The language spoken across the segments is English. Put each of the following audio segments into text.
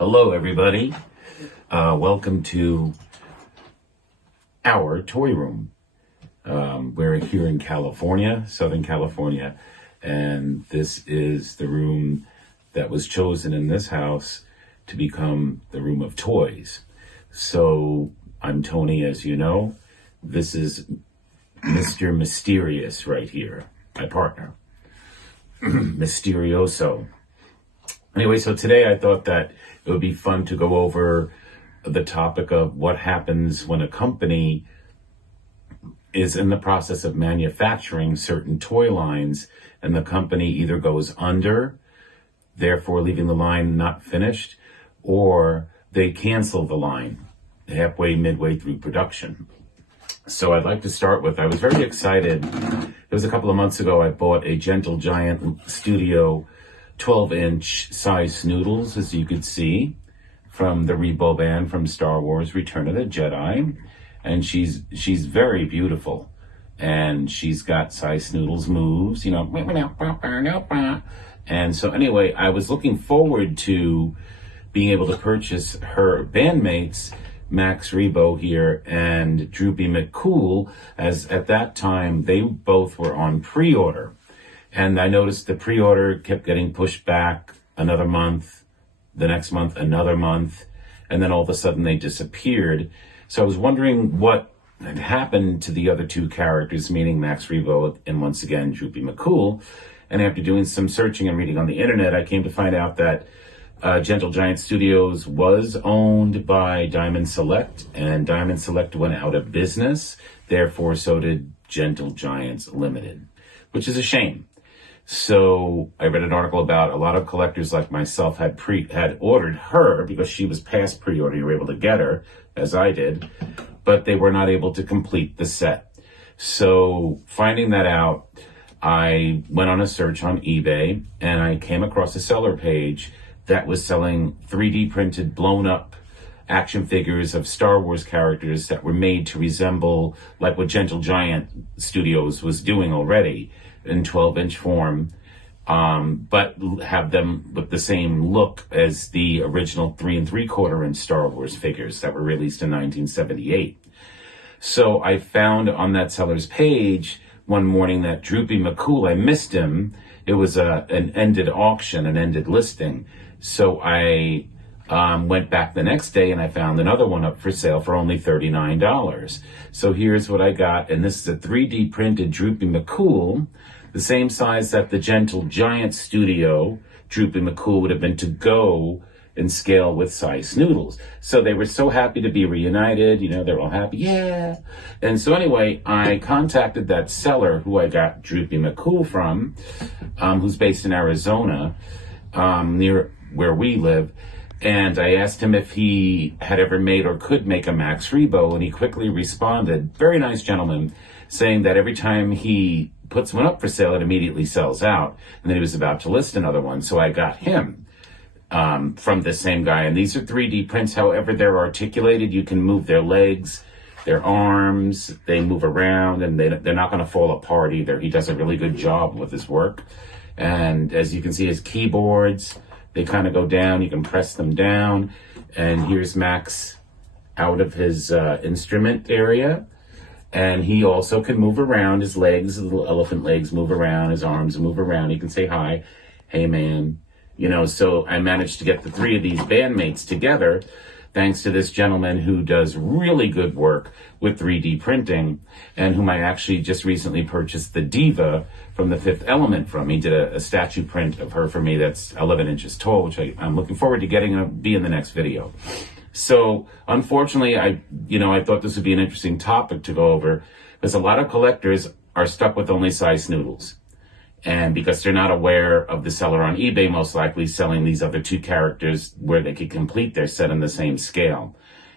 Hello, everybody. Welcome to our toy room. We're here in California, Southern California, and this is the room that was chosen in this house to become the room of toys. So I'm Tony, as you know. This is Mr. Mysterious right here, my partner. Mysterioso. Anyway, so today I thought that it would be fun to go over the topic of what happens when a company is in the process of manufacturing certain toy lines and the company either goes under, therefore leaving the line not finished, or they cancel the line midway through production. So I'd like to start with, I was very excited. It was a couple of months ago, I bought a Gentle Giant Studio 12-inch size Snoodles, as you could see, from the Rebo Band from Star Wars Return of the Jedi. And she's very beautiful. And she's got size Snoodles moves, you know. And so anyway, I was looking forward to being able to purchase her bandmates, Max Rebo here and Droopy McCool, as at that time they both were on pre-order. And I noticed the pre-order kept getting pushed back another month, the next month, another month, and then all of a sudden they disappeared. So I was wondering what had happened to the other two characters, meaning Max Rebo and once again Droopy McCool. And after doing some searching and reading on the internet, I came to find out that Gentle Giant Studios was owned by Diamond Select, and Diamond Select went out of business. Therefore, so did Gentle Giants Limited, which is a shame. So I read an article about a lot of collectors like myself had ordered her because she was past pre-order. You were able to get her, as I did, but they were not able to complete the set. So finding that out, I went on a search on eBay and I came across a seller page that was selling 3D printed blown up action figures of Star Wars characters that were made to resemble like what Gentle Giant Studios was doing already in 12-inch form, but have them with the same look as the original 3 3/4-inch Star Wars figures that were released in 1978. So I found on that seller's page one morning that Droopy McCool, I missed him. It was an ended auction, an ended listing. So I went back the next day and I found another one up for sale for only $39. So here's what I got. And this is a 3D printed Droopy McCool, the same size that the Gentle Giant Studio Droopy McCool would have been to go in scale with size Snoodles. So they were so happy to be reunited. You know, they're all happy. Yeah. And so anyway, I contacted that seller who I got Droopy McCool from, who's based in Arizona, near where we live. And I asked him if he had ever made or could make a Max Rebo, and he quickly responded, very nice gentleman, saying that every time he puts one up for sale, it immediately sells out, and then he was about to list another one. So I got him from the same guy. And these are 3D prints. However, they're articulated. You can move their legs, their arms, they move around, and they're not going to fall apart either. He does a really good job with his work. And as you can see, his keyboards, they kind of go down. You can press them down. And here's Max out of his instrument area. And he also can move around. His legs, his little elephant legs move around. His arms move around. He can say hi. Hey, man. You know, so I managed to get the three of these bandmates together thanks to this gentleman who does really good work with 3D printing and whom I actually just recently purchased the Diva from the Fifth Element from. He did a statue print of her for me that's 11 inches tall, which I'm looking forward to getting to be in the next video. So unfortunately, I thought this would be an interesting topic to go over because a lot of collectors are stuck with only size Snoodles. And because they're not aware of the seller on eBay most likely selling these other two characters where they could complete their set in the same scale.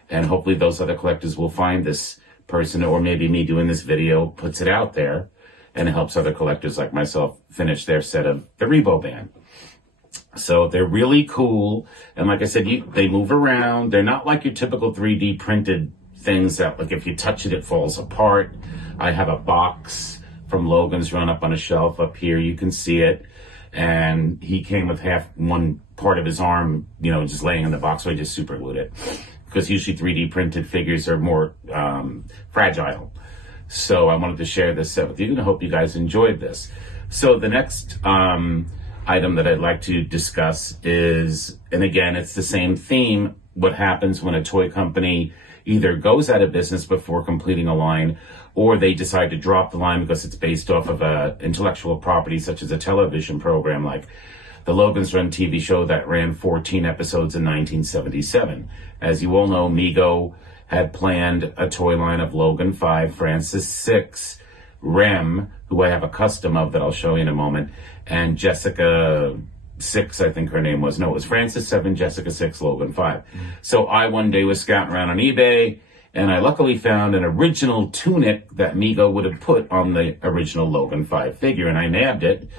And hopefully those other collectors will find this person, or maybe me doing this video puts it out there and it helps other collectors like myself finish their set of the Rebo Band. So they're really cool. And like I said, they move around. They're not like your typical 3D printed things that, like, if you touch it, it falls apart. I have a box from Logans Run up on a shelf up here. You can see it. and he came with one part of his arm, just laying in the box, so I just super glued it. Because usually 3D printed figures are more fragile. So I wanted to share this set with you, and I hope you guys enjoyed this. So the next item that I'd like to discuss is, and again, it's the same theme, what happens when a toy company either goes out of business before completing a line, or they decide to drop the line because it's based off of a intellectual property, such as a television program like the Logans Run TV show that ran 14 episodes in 1977. As you all know, Mego had planned a toy line of Logan 5, Francis 6, Rem, who I have a custom of that I'll show you in a moment, and Jessica 6, I think her name was. No, it was Francis 7, Jessica 6, Logan 5. So I one day was scouting around on eBay, and I luckily found an original tunic that Mego would have put on the original Logan 5 figure, and I nabbed it.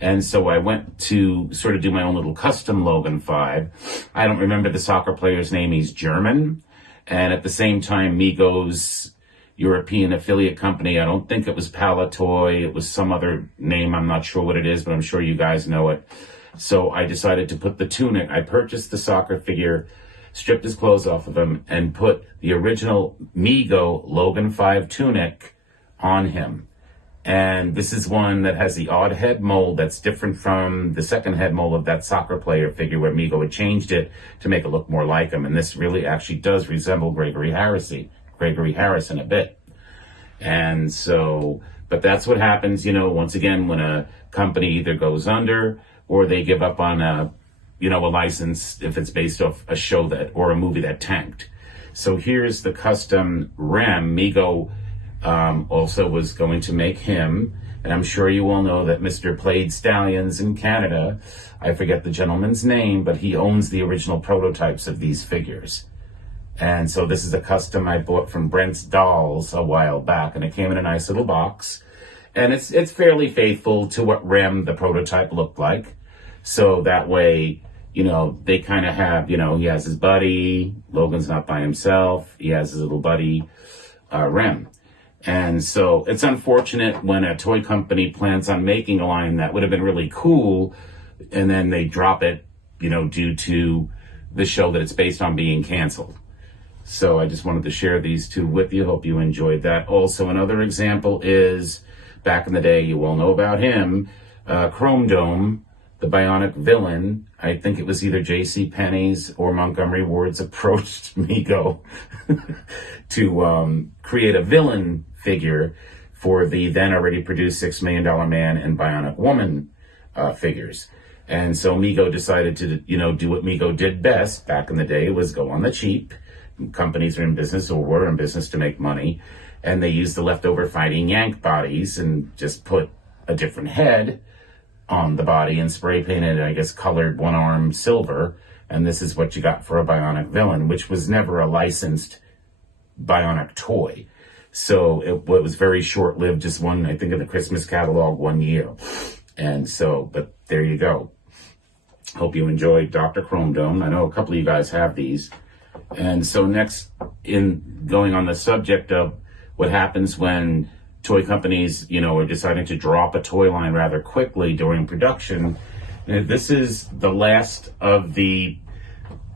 And so I went to sort of do my own little custom Logan 5. I don't remember the soccer player's name. He's German. And at the same time, Mego's European affiliate company, I don't think it was Palatoy. It was some other name. I'm not sure what it is, but I'm sure you guys know it. So I decided to put the tunic. I purchased the soccer figure, stripped his clothes off of him, and put the original Mego Logan 5 tunic on him. And this is one that has the odd head mold that's different from the second head mold of that soccer player figure where Mego had changed it to make it look more like him. And this really actually does resemble Gregory Harrison a bit. And so, but that's what happens, once again, when a company either goes under or they give up on a license if it's based off a show or a movie that tanked. So here's the custom Rem. Mego also was going to make him, and I'm sure you all know that Mr. Played Stallions in Canada, I forget the gentleman's name, but he owns the original prototypes of these figures. And so this is a custom I bought from Brent's Dolls a while back, and it came in a nice little box. And it's fairly faithful to what Rem, the prototype, looked like. So that way, they kind of have, he has his buddy, Logan's not by himself, he has his little buddy, Rem. And so it's unfortunate when a toy company plans on making a line that would have been really cool, and then they drop it, due to the show that it's based on being canceled. So I just wanted to share these two with you. Hope you enjoyed that. Also, another example is, back in the day, you all know about him, Chrome Dome, the bionic villain. I think it was either J.C. Penney's or Montgomery Ward's approached Mego to create a villain figure for the then already produced $6 Million Man and Bionic Woman figures. And so Mego decided to, do what Mego did best back in the day, was go on the cheap. Companies are in business, or were in business, to make money. And they used the leftover Fighting Yank bodies and just put a different head on the body and spray painted, I guess, colored one arm silver. And this is what you got for a bionic villain, which was never a licensed bionic toy. So it was very short-lived, just one, I think, in the Christmas catalog 1 year. And so, but there you go. Hope you enjoyed Dr. Chrome Dome. I know a couple of you guys have these. And so next, in going on the subject of what happens when toy companies, are deciding to drop a toy line rather quickly during production, this is the last of the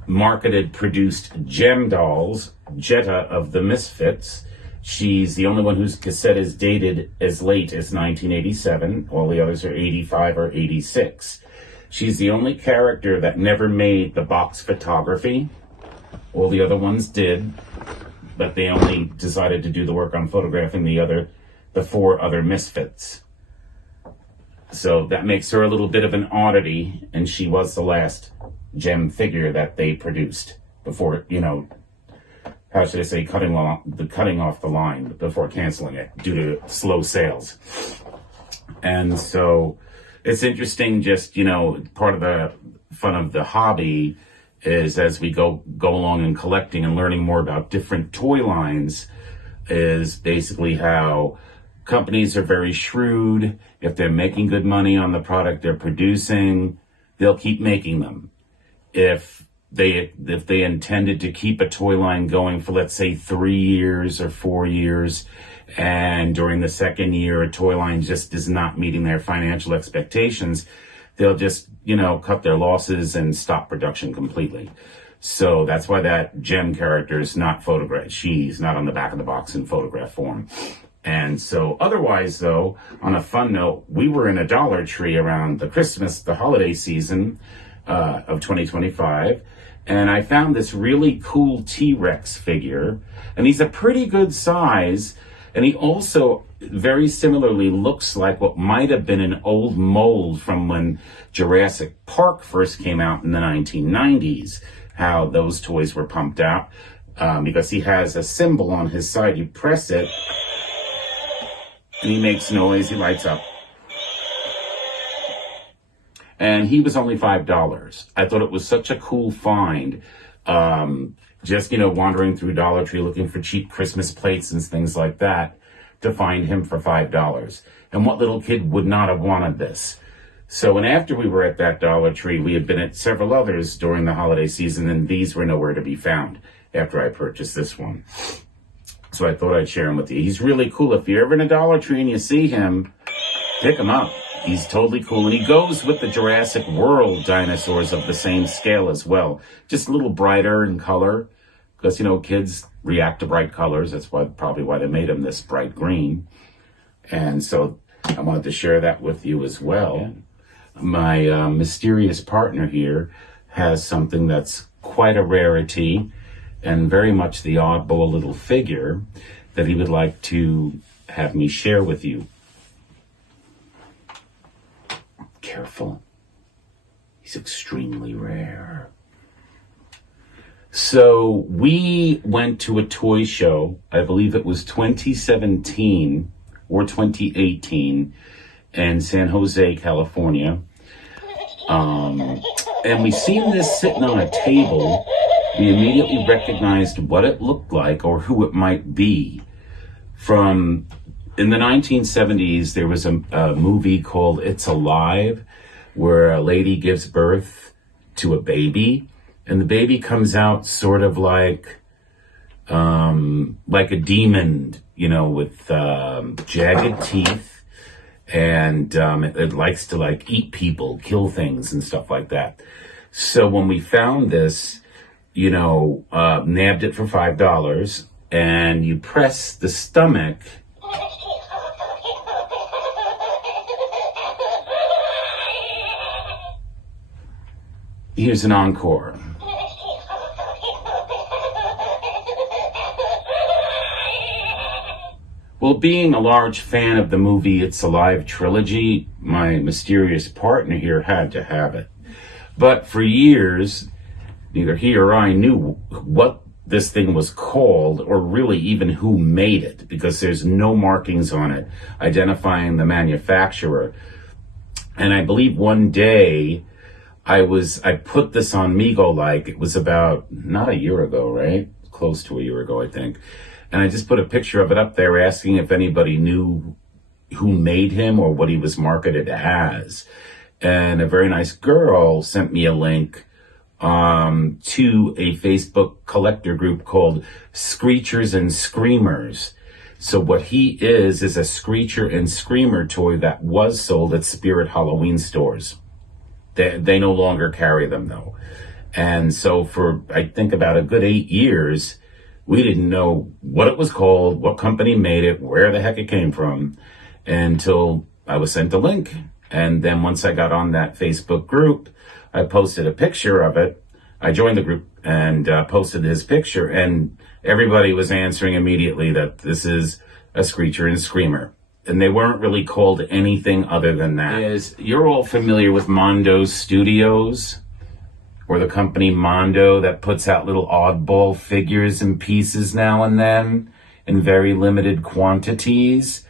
marketed, produced gem dolls, Jetta of the Misfits. She's the only one whose cassette is dated as late as 1987. All the others are 85 or 86. She's the only character that never made the box photography. All the other ones did, but they only decided to do the work on photographing the 4 other Misfits. So that makes her a little bit of an oddity, and she was the last gem figure that they produced before, how should I say, cutting off the line before canceling it due to slow sales. And so it's interesting, just, part of the fun of the hobby is, as we go along and collecting and learning more about different toy lines, is basically how companies are very shrewd. If they're making good money on the product they're producing, they'll keep making them. If they intended to keep a toy line going for, let's say, 3 years or 4 years, and during the second year a toy line just is not meeting their financial expectations, they'll just, cut their losses and stop production completely. So that's why that Gem character is not photographed. She's not on the back of the box in photograph form. And so otherwise, though, on a fun note, we were in a Dollar Tree around the holiday season of 2025. And I found this really cool T-Rex figure. And he's a pretty good size. And he also very similarly looks like what might have been an old mold from when Jurassic Park first came out in the 1990s. How those toys were pumped out, because he has a symbol on his side. You press it, and he makes noise, he lights up. And he was only $5. I thought it was such a cool find. Just, wandering through Dollar Tree looking for cheap Christmas plates and things like that, to find him for $5. And what little kid would not have wanted this? So, and after we were at that Dollar Tree, we had been at several others during the holiday season, and these were nowhere to be found after I purchased this one. So I thought I'd share him with you. He's really cool. If you're ever in a Dollar Tree and you see him, pick him up. He's totally cool. And he goes with the Jurassic World dinosaurs of the same scale as well. Just a little brighter in color, because, kids react to bright colors. That's probably why they made him this bright green. And so I wanted to share that with you as well. My mysterious partner here has something that's quite a rarity and very much the oddball little figure that he would like to have me share with you. Careful. He's extremely rare. So we went to a toy show, I believe it was 2017 or 2018 in San Jose, California. And we seen this sitting on a table. We immediately recognized what it looked like or who it might be. In the 1970s, there was a movie called It's Alive, where a lady gives birth to a baby, and the baby comes out sort of like a demon, with jagged teeth. And it likes to eat people, kill things and stuff like that. So when we found this, nabbed it for $5, and you press the stomach. Here's an encore. Well, being a large fan of the movie It's Alive trilogy, my mysterious partner here had to have it. But for years, neither he or I knew what this thing was called or really even who made it, because there's no markings on it identifying the manufacturer. And I believe one day I put this on Mego, it was about, not a year ago, right? Close to a year ago, I think. And I just put a picture of it up there asking if anybody knew who made him or what he was marketed as. And a very nice girl sent me a link to a Facebook collector group called Screechers and Screamers. So what he is a Screecher and Screamer toy that was sold at Spirit Halloween stores. They no longer carry them, though. And so for, I think, about a good 8 years, we didn't know what it was called, what company made it, where the heck it came from, until I was sent a link. And then once I got on that Facebook group, I posted a picture of it. I joined the group and posted his picture, and everybody was answering immediately that this is a Screecher and Screamer. And they weren't really called anything other than that. You're all familiar with Mondo Studios, or the company Mondo that puts out little oddball figures and pieces now and then in very limited quantities.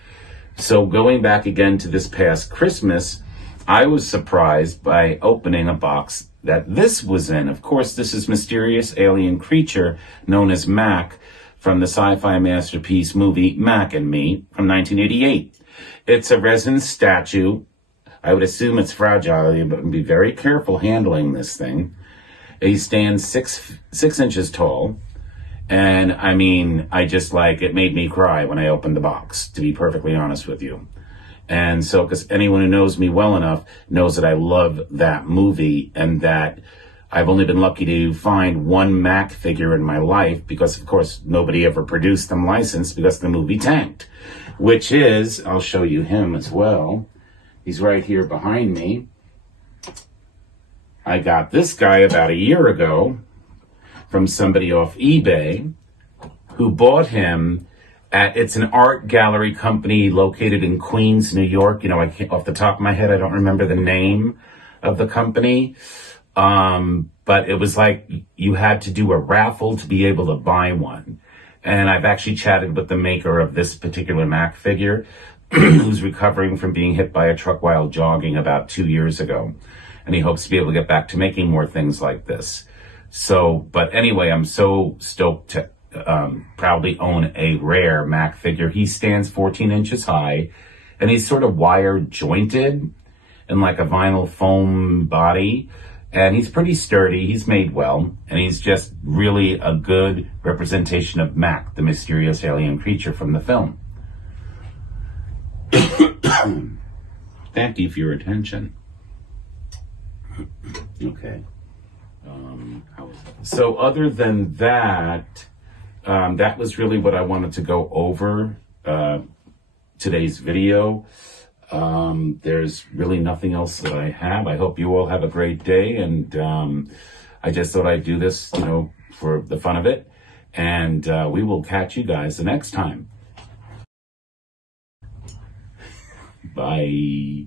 So going back again to this past Christmas, I was surprised by opening a box that this was in. Of course, this is mysterious alien creature known as Mac from the sci-fi masterpiece movie Mac and Me from 1988. It's a resin statue. I would assume it's fragile, but be very careful handling this thing. He stands six inches tall. And it made me cry when I opened the box, to be perfectly honest with you. And so, because anyone who knows me well enough knows that I love that movie, and that I've only been lucky to find one Mac figure in my life, because of course nobody ever produced them licensed because the movie tanked, which is, I'll show you him as well. He's right here behind me. I got this guy about a year ago from somebody off eBay who bought him it's an art gallery company located in Queens, New York. You know, I can't, off the top of my head, I don't remember the name of the company. But it was like you had to do a raffle to be able to buy one. And I've actually chatted with the maker of this particular Mac figure, who's recovering from being hit by a truck while jogging about 2 years ago. And he hopes to be able to get back to making more things like this. So, but anyway, I'm so stoked to proudly own a rare Mac figure. He stands 14 inches high, and he's sort of wire jointed in like a vinyl foam body, and he's pretty sturdy. He's made well, and he's just really a good representation of Mac, the mysterious alien creature from the film. Thank you for your attention. Okay. So other than that, that was really what I wanted to go over today's video. There's really nothing else that I have. I hope you all have a great day, and I just thought I'd do this, you know, for the fun of it. And we will catch you guys the next time. Bye.